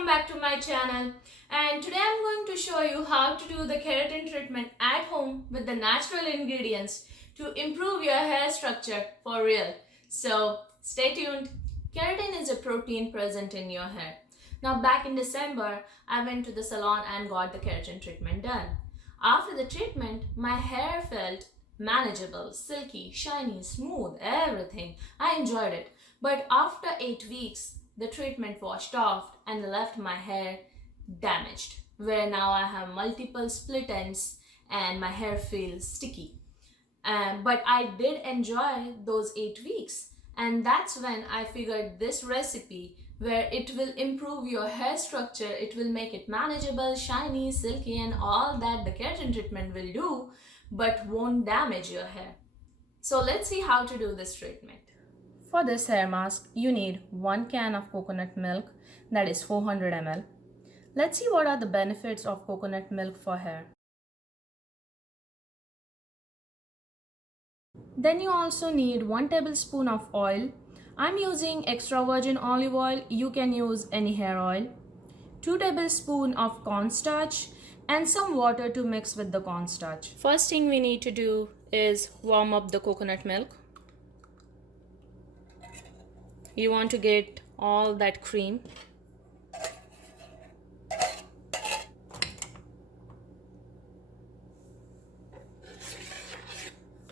welcome back to my channel, and today I'm going to show you how to do the keratin treatment at home with the natural ingredients to improve your hair structure for real. So stay tuned. Keratin is a protein present in your hair. Now back in December, I went to the salon and got the keratin treatment done. After the treatment, my hair felt manageable, silky, shiny, smooth, everything. I enjoyed it. But after 8 weeks, the treatment washed off and left my hair damaged, where now I have multiple split ends and my hair feels sticky. But I did enjoy those 8 weeks, and that's when I figured this recipe where it will improve your hair structure, it will make it manageable, shiny, silky, and all that the keratin treatment will do, but won't damage your hair. So let's see how to do this treatment. For this hair mask, you need 1 can of coconut milk, that is 400 ml. Let's see what are the benefits of coconut milk for hair. Then you also need 1 tablespoon of oil. I'm using extra virgin olive oil, you can use any hair oil. 2 tablespoons of cornstarch and some water to mix with the cornstarch. First thing we need to do is warm up the coconut milk. You want to get all that cream.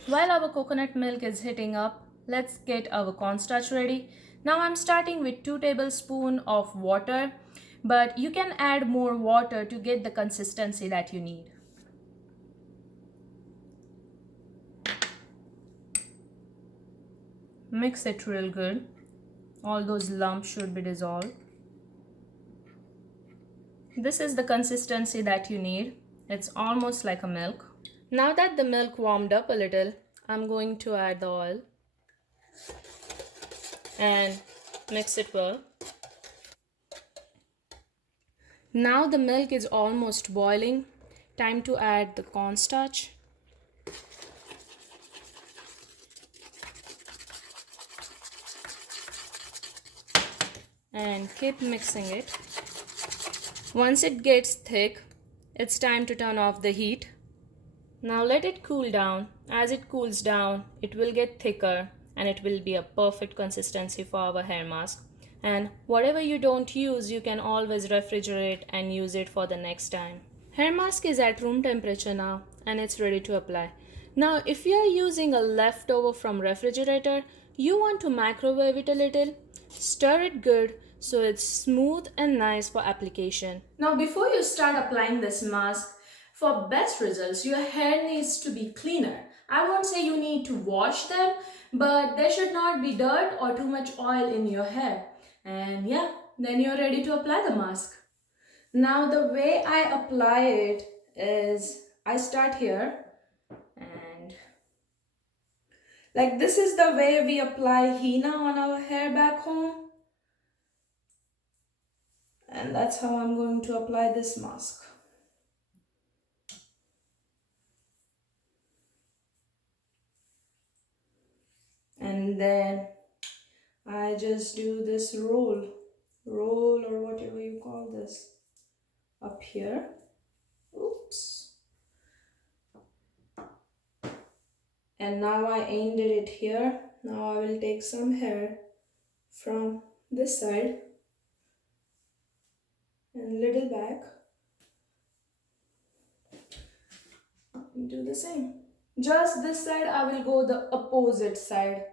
While our coconut milk is heating up, let's get our cornstarch ready. Now I'm starting with 2 tablespoons of water, but you can add more water to get the consistency that you need. Mix it real good. All those lumps should be dissolved. This is the consistency that you need. It's almost like a milk. Now that the milk warmed up a little, I'm going to add the oil and mix it well. Now the milk is almost boiling. Time to add the cornstarch. And keep mixing it. Once it gets thick, it's time to turn off the heat. Now let it cool down. As it cools down, it will get thicker and it will be a perfect consistency for our hair mask. And whatever you don't use, you can always refrigerate and use it for the next time. Hair mask is at room temperature now and it's ready to apply. Now if you are using a leftover from refrigerator, you want to microwave it a little. Stir it good so it's smooth and nice for application. Now before you start applying this mask, for best results, your hair needs to be cleaner. I won't say you need to wash them, but there should not be dirt or too much oil in your hair. And yeah, then you're ready to apply the mask. Now the way I apply it is I start here and like this is the way we apply henna on our hair back home. And that's how I'm going to apply this mask. And then I just do this roll or whatever you call this up here. Oops. And now I ended it here. Now I will take some hair from this side and little back and do the same. Just this side I will go the opposite side.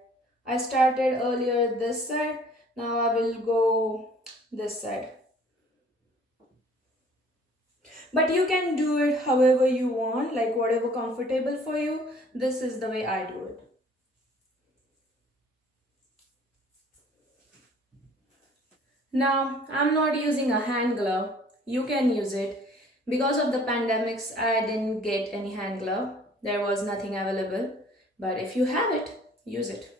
I started earlier this side, now I will go this side. But you can do it however you want, like whatever comfortable for you. This is the way I do it. Now, I'm not using a hand glove. You can use it. Because of the pandemics, I didn't get any hand glove. There was nothing available. But if you have it, use it.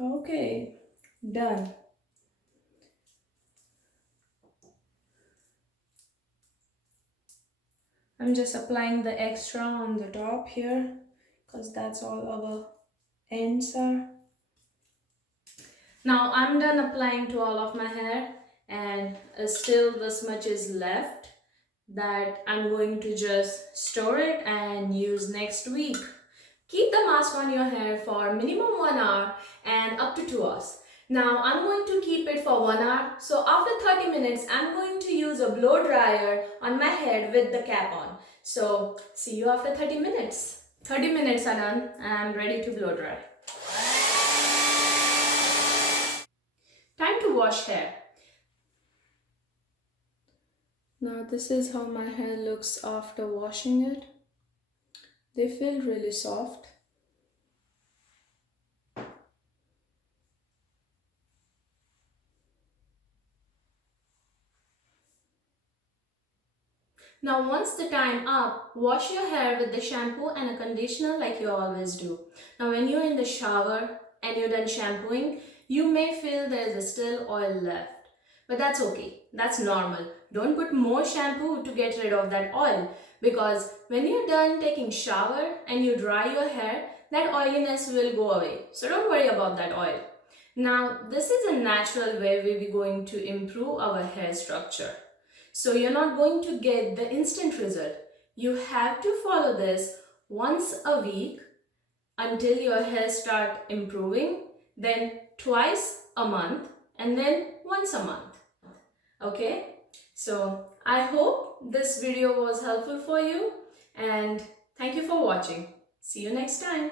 Okay, done. I'm just applying the extra on the top here because that's all our ends are. Now I'm done applying to all of my hair, and still this much is left that I'm going to just store it and use next week. Keep the mask on your hair for minimum 1 hour and up to 2 hours. Now I'm going to keep it for 1 hour. So after 30 minutes, I'm going to use a blow dryer on my head with the cap on. So see you after 30 minutes. 30 minutes are done and I'm ready to blow dry. Time to wash hair. Now this is how my hair looks after washing it. They feel really soft. Now once the time up, wash your hair with the shampoo and a conditioner like you always do. Now when you're in the shower and you're done shampooing, you may feel there's still oil left. But that's okay, that's normal. Don't put more shampoo to get rid of that oil, because when you're done taking shower and you dry your hair, that oiliness will go away. So don't worry about that oil. Now this is a natural way we're going to improve our hair structure. So you're not going to get the instant result. You have to follow this once a week until your hair start improving, then twice a month, and then once a month. Okay, so I hope this video was helpful for you, and thank you for watching. See you next time.